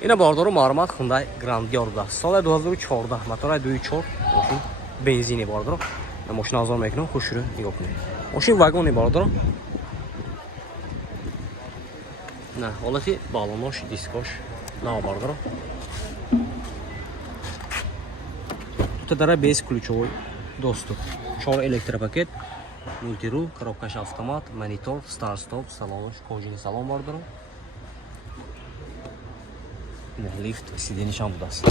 اینا باردارو مارمات Hyundai Grandeur است. سال 2014 موتور 2.4 ماشین بنزینی باردارو. ماشین آزار میکنم خوش رو نگاه کنید. ماشین واگونی باردارو. نه حالتی بالونش دیسکوش نه باردارو. تو داره بیس ключовой доступ. 4 электропакет, мультирул, коробкаш автомат, монитор, старт-стоп, салонош, кожаный салон باردارو. Лифт, сиденье هم будаст.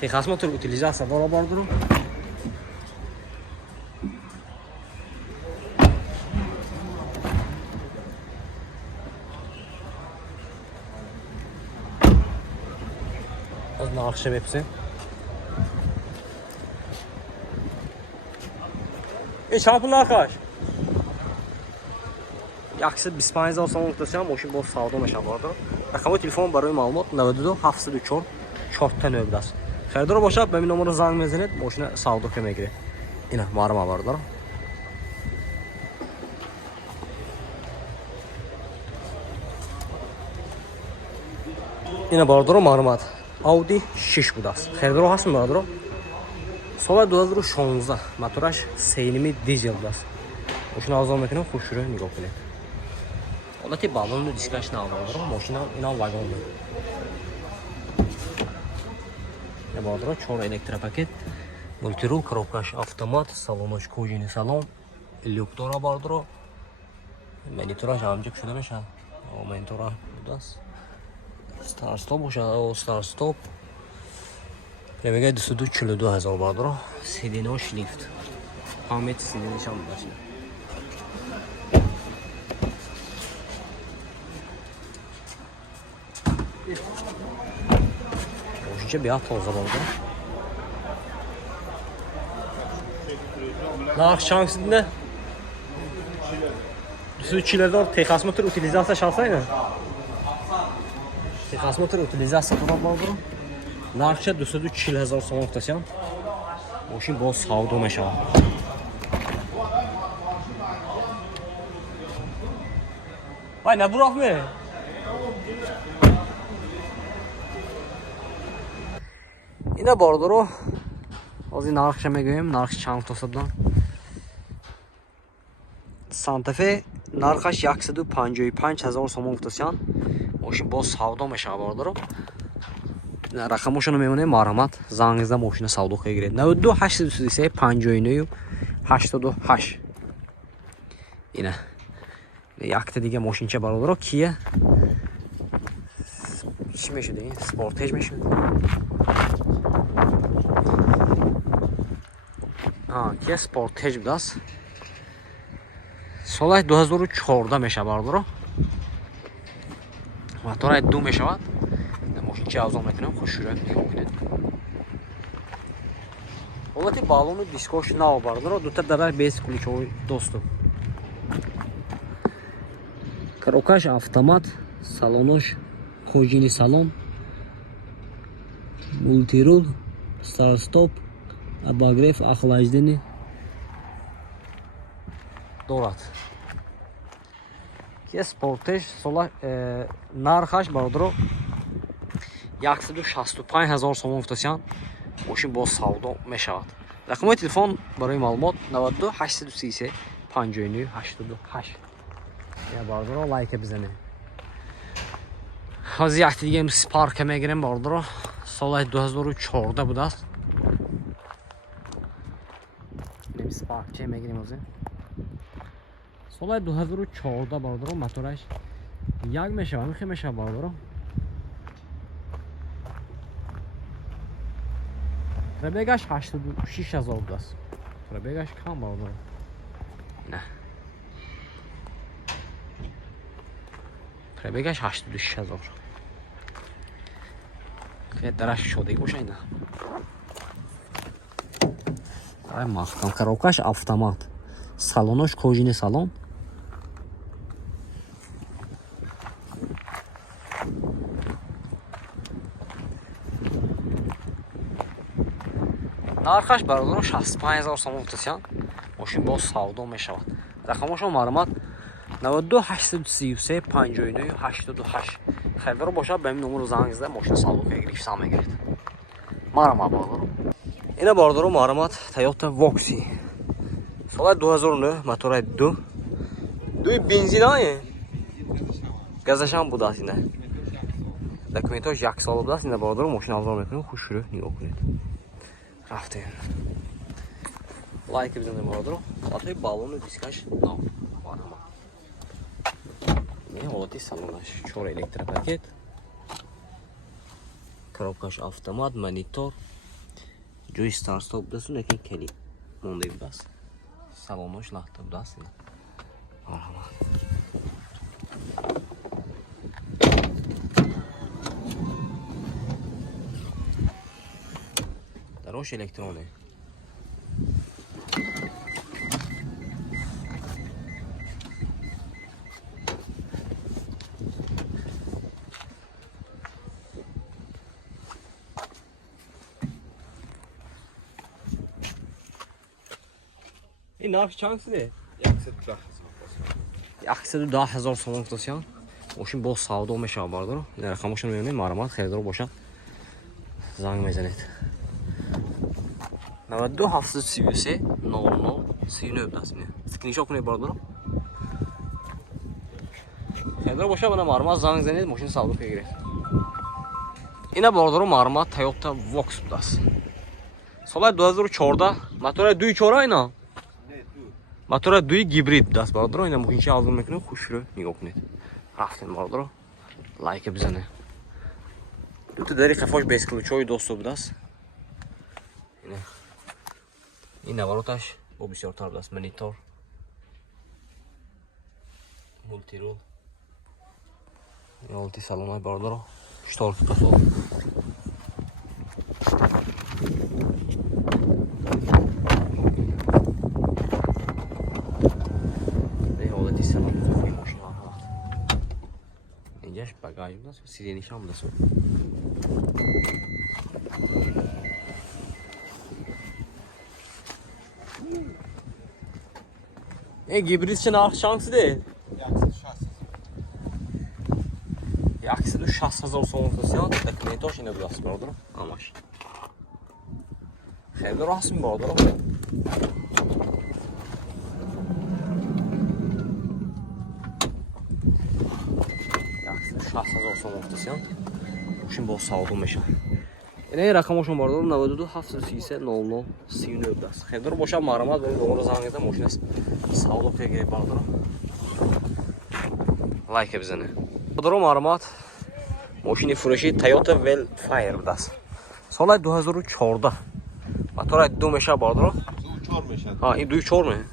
Техасмотор утилизация дора باردارو. از نقشه بپسه. چند پول نخواهش؟ 125,000 سوم گذاشتم ماشین با سودا میشه باردارو. رقم تلفن برای معلومات 92 704 490 است. خریدار باشه به این نمره زنگ میزنید ماشین سودا که میگیره. اینا مارما باردارو. اینا باردارو مارمات Audi 6 بود است. خریدار هست باردارو. سال 2016 موتورش 3.5 دیزل بود است. ماشین آزاد میکنم خوش رو نگاه کنید. حالتی بالون و دیسکش نه باردارو. ماشین اینا واگن بود. یا باردارو 4 электропакет, мультирул, коробкаш автомат, салонош кожаный салон, люк дора باردارو. монитора جامجک شده میشه. монитора будаст. старт-стоп باشه. старт-стоп. پرمیگه 242,000 باردارو. سیدیناش لیفت. پامیت سیدینش هم باشه. Muşinçe bir at olsa balda. Nakış şansında. Düzü çilerdə Texas motor utilizasiya şansayla. Texas motor utilizasiya falan balda. Nakışa düzü 4000 so'm tutasam. Muşin bol savdo meşa. Vay ne burak mı? اینا باردارو از این نرخش میگویم نرخ چند تصدان سانتافه نرخش 155,000 سوم گفتن ماشین باز سودا میشه باردارو رقمشون میمونه مرحمت زنگزده ماشین سودا خیلی 92 833 59 88 اینا یک تا دیگه ماشین چه باردارو کیه چی میشه دیگه سپورتج میشه که سپورتج بود است سال 2014 میشه باردارو موتور 2 میشود ماشین چه آزاد میکنم خوش رو نگاه کنید حالتی بالون و دیسکوش نه باردارو دو تا دبر بیس ключовой доступ коробкаш автомат салонош кожаный салон мультирул старт-стоп обогрев охлаждение дорад ки спортеж сола нархаш бародаро 165,000 сом гуфтасян мошин бо савдо мешавад рақамои телефон барои маълумот 92 833 59 88 я бародаро лайка бизанед ҳозир як дига спарка мегирем бародаро соли 2014 будааст Spark چه میگیریم از این سال 2014 باردارو موتورش یک میشه همین خیلی میشه باردارو پرمیگش 86,000 است پرمیگش کم باردارو نه پرمیگش 86,000 که درش شده باشه نه махтам коробкаш автомат салонош кожаный салон нархаш бародаро 65000 сомон гуфтасиян. Мошин боз савдо мешавад. Рақамошон маълумот 92 833 59 88. Хайдаро бошад ба ин номер занг зада мошин савдо мегириф сам мегиред. Маълумот бародаро. Ина бародаро маълумот Toyota Voxy. Соли 2009 мотори 2. Дуи бензин ай. Газашам будааст ина. Документош 1 сол будааст ина бародаро мошин авзор мекунем хуш шуро нигоҳ кунед. Рафтем. Лайк бизанем бародаро. Атои балону дискаш нав. Маълумот. Ин ҳолати салонаш 4 электропакет. Коробкаш автомат, монитор. Ҷои старт-стоп будааст, лекин калид монда будааст. Салонош лахта будааст. Маълумот. Дарош электроне. این نافش چند سیده؟ 110,000 سوم گفتن. ماشین با سودا میشه باردارو. نه رقمشون میونه معلومات خریدار باشه. زنگ میزنید. 92 733 00 39 دست میه. اسکرین شات کنید باردارو. خریدار باشه من معلومات زنگ زنید ماشین سودا بگیرید. اینا باردارو معلومات Toyota Vox دست. سال 2014 موتور 2.4 اینا. Мотора 2 гибрид даст бародаро. Ина мошинчи авзор мекунем хушро нигоҳ кунед. Рафтем бародаро. Лайк бизане. Дута дари қафош без ключои доступ даст. Ин навороташ бо бисёртар даст монитор. Мультирул. Ёлти салонай бародаро. Шторки қафо. Инҷаш багаж будааст, сиденишам будааст. Гибрид чи нарх чанд сиде? 160,000 сом гуфтасиян. Документош ина будааст бародаро. Амаш. Хеле расм бародаро. 60,000 сом гуфтасиян. Мошин бо савдо меша. Ина рақамошон бародаро 92 733 00 39 даст. Хеле боша маълумот ба номер занг зада мошин савдо мегиред бародаро. Лайк бизане. Бародаро маълумот мошини фурӯши Toyota Velfire даст. Соли 2014. Мотори 2 меша бародаро. 2.4 меша. Ин 2.4 ме.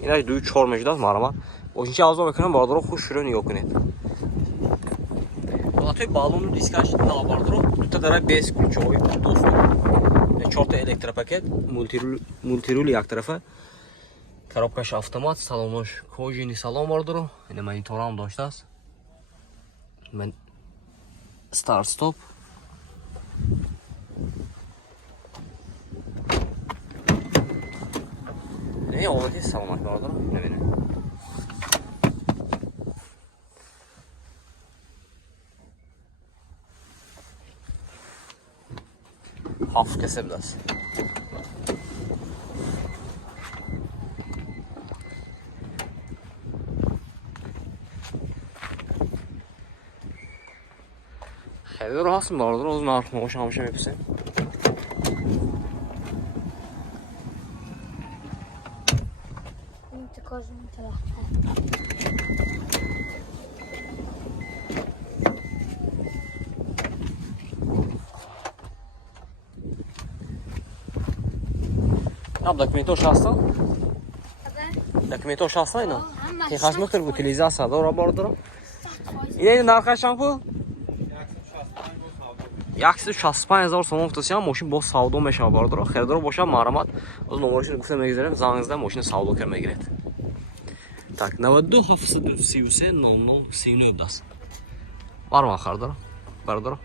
Ина 2.4 меша даст маълумот. Мошинчи авзор мекунем бародаро хуш шуро нигоҳ кунед. Атои балону дискаш нав бародаро. Дута дара без ключои доступ. 4 электропакет, мультирул як тарафа. Коробкаш автомат, салонош кожини салон бародаро. Ина мониторам доштааст. Мен старт стоп. Не олати салонаш бародаро. Набинед. Hafif kesebiliriz. Xeyli rahatsın bardır, o zaman arxına qoşamışam hepsi. Каждому тарахта. Ab dokumento şahsın? Dokumento şahsın aynen. Texas mıhtır bu utilizasyada ora bardır. İneydi narxaş şampu? 165,000 сом гуфтасиян мошин бо савдо мешава бародаро. Херидор боша маълумот оз номерашро гуфта мегузарем, зангизда мошин савдо кар мегиред. Так 92 733 00 39 даст. Барма хардор. Бародаро.